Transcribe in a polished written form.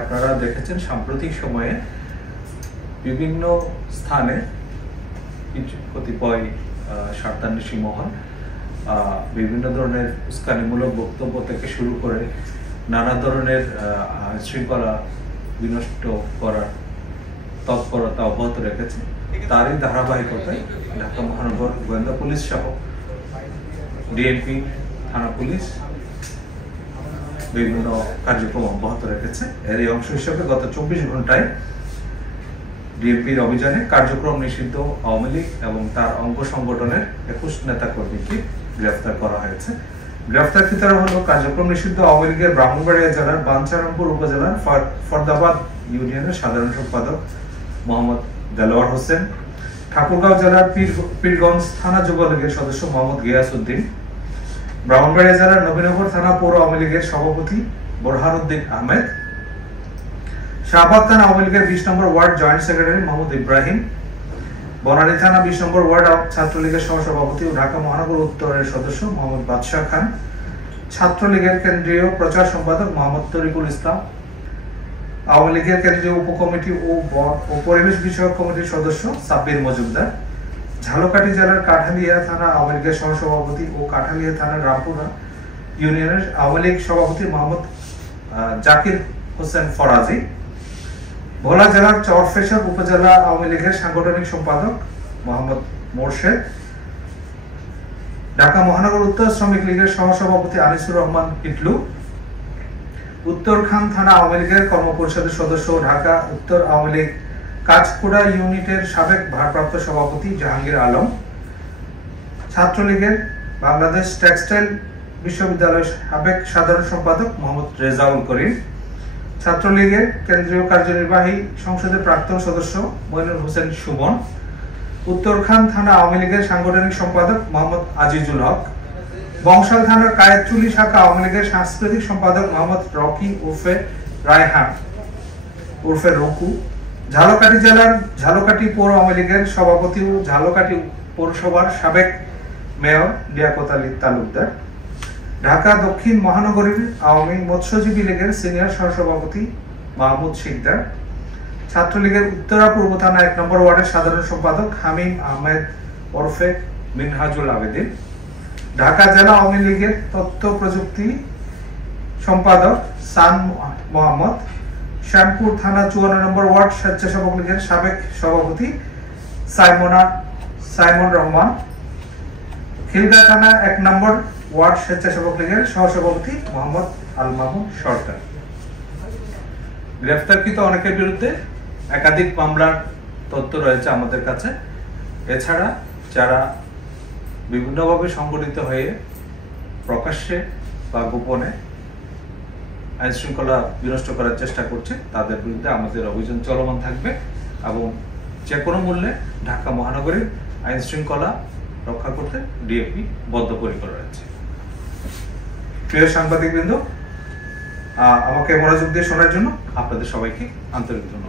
আপনারা দেখেছেন সাম্প্রতিক সময়ে বিভিন্ন স্থানে কিছু কতিপয় স্বার্থান্বেষী মহল বিভিন্ন ধরনের উস্কানিমূলক বক্তব্য থেকে শুরু করে নানা ধরনের শৃঙ্খলা বিনষ্ট করার তৎপরতা অব্যাহত রেখেছে। তারই ধারাবাহিকতায় ঢাকা মহানগর গোয়েন্দা পুলিশ সহ ডিএমপি থানা পুলিশ বিভিন্ন কার্যক্রম অব্যাহত রেখেছে। এরই অংশ হিসেবে গত 24 ঘন্টায় ডিএমপির অভিযানে কার্যক্রম নিষিদ্ধ আওয়ামী লীগ এবং তার অঙ্গ সংগঠনের 21 নেতাকর্মীকে গ্রেফতার করা হয়েছে। গ্রেফতারকৃতরা হলো কার্যক্রম নিষিদ্ধ আওয়ামী লীগের ব্রাহ্মণবাড়িয়া জেলার বাঞ্ছারামপুর উপজেলার ফরদাবাদ ইউনিয়নের সাধারণ সম্পাদক মোহাম্মদ দেলোয়ার হোসেন, ঠাকুরগাঁও জেলার পীরগঞ্জ থানা যুবলীগের সদস্য মোহাম্মদ গিয়াস উদ্দিন, ব্রাহ্মণবাড়িয়া জেলার নবীনগর থানা পৌর আওয়ামী লীগের সভাপতি বোরহানউদ্দিন আহমেদ, শাহবাগ থানা আওয়ামী লীগের 20 নম্বর ward joint secretary Mohammad Ibrahim, Banani থানা 20 নম্বর ওয়ার্ড ছাত্রলীগের সহসভাপতি ও ঢাকা মহানগর উত্তরের সদস্য মোহাম্মদ বাদশাহ খান, ছাত্রলীগের কেন্দ্রীয় প্রচার সম্পাদক মোহাম্মদ তরিকুল ইসলাম, আওয়ামী লীগের কেন্দ্রীয় উপকমিটি ও পরিবেশ বিষয়ক কমিটির সদস্য সাব্বির মজুমদার, ঝালকাঠি জেলার কাঠালিয়া থানা আওয়ামী লীগের সহসভাপতি ও কাঠালিয়া থানার রামপুরা ইউনিয়নের আওয়ামী লীগ সভাপতি মোহাম্মদ জাকির হোসেন ফরাজি, ভোলা জেলার চরফেশন উপজেলা আওয়ামী লীগের সাংগঠনিক সম্পাদক মোহাম্মদ মোরশেদ, ঢাকা মহানগর উত্তর শ্রমিক লীগের সহসভাপতি আনিসুর রহমান ইটলু, উত্তরখান থানা আওয়ামী লীগের কর্মপরিষদের সদস্য ও ঢাকা উত্তর আওয়ামী লীগ কাজকুড়া ইউনিটের সাবেক ভারপ্রাপ্ত সভাপতি জাহাঙ্গীর আলম, ছাত্রলীগের বাংলাদেশ টেক্সটাইল বিশ্ববিদ্যালয়ের সাবেক সাধারণ সম্পাদক মোহাম্মদ রেজাউল করিম, ছাত্রলীগের কেন্দ্রীয় কার্যনির্বাহী সংসদের প্রাক্তন সদস্য মইনুল হোসেন সুমন, উত্তরখান থানা আওয়ামী লীগের সাংগঠনিক সম্পাদক মোহাম্মদ আজিজুল হক, বংশাল থানার কায়েতচুলি শাখা আওয়ামী লীগের সাংস্কৃতিক সম্পাদক মোহাম্মদ রকি উর্ফে রায়হান উর্ফে রকু, ঝালকাঠি জেলার ঝালকাঠি পৌর আওয়ামী লীগের সভাপতি ও ঝালকাঠি পৌরসভার সাবেক মেয়র লিয়াকত আলী তালুকদার, ঢাকা দক্ষিণ মহানগরীর আওয়ামী মৎস্যজীবী লীগের সিনিয়র সহসভাপতি মাহমুদ শিকদার, ছাত্রলীগের উত্তরা পূর্ব থানা 1 নম্বর ওয়ার্ডের সাধারণ সম্পাদক হামিম আহমেদ ওরফে মিনহাজুল আবেদিন, ঢাকা জেলা আওয়ামী লীগের তথ্য প্রযুক্তি সম্পাদক সান মোহাম্মদ, শ্যামপুর থানা 54 নম্বর ওয়ার্ড স্বেচ্ছাসেবক লীগের সাবেক সভাপতি সাইমন রহমান, খিলগা থানা 1 নম্বর ওয়ার্ড স্বেচ্ছাসেবক লীগের সহসভাপতি মোহাম্মদ আল মামুন সরকার। গ্রেফতারকৃত অনেকের বিরুদ্ধে একাধিক মামলার তথ্য রয়েছে আমাদের কাছে। এছাড়া যারা বিভিন্নভাবে সংগঠিত হয়ে প্রকাশ্যে বা গোপনে আইন শৃঙ্খলা বিনষ্ট করার চেষ্টা করছে তাদের বিরুদ্ধে আমাদের অভিযান চলমান থাকবে এবং যে কোনো মূল্যে ঢাকা মহানগরীর আইন শৃঙ্খলা রক্ষা করতে ডিএপি বদ্ধপরিকর রয়েছে। প্রিয় সাংবাদিকবৃন্দ, আমাকে মনোযোগ দিয়ে শোনার জন্য আপনাদের সবাইকে আন্তরিক ধন্যবাদ।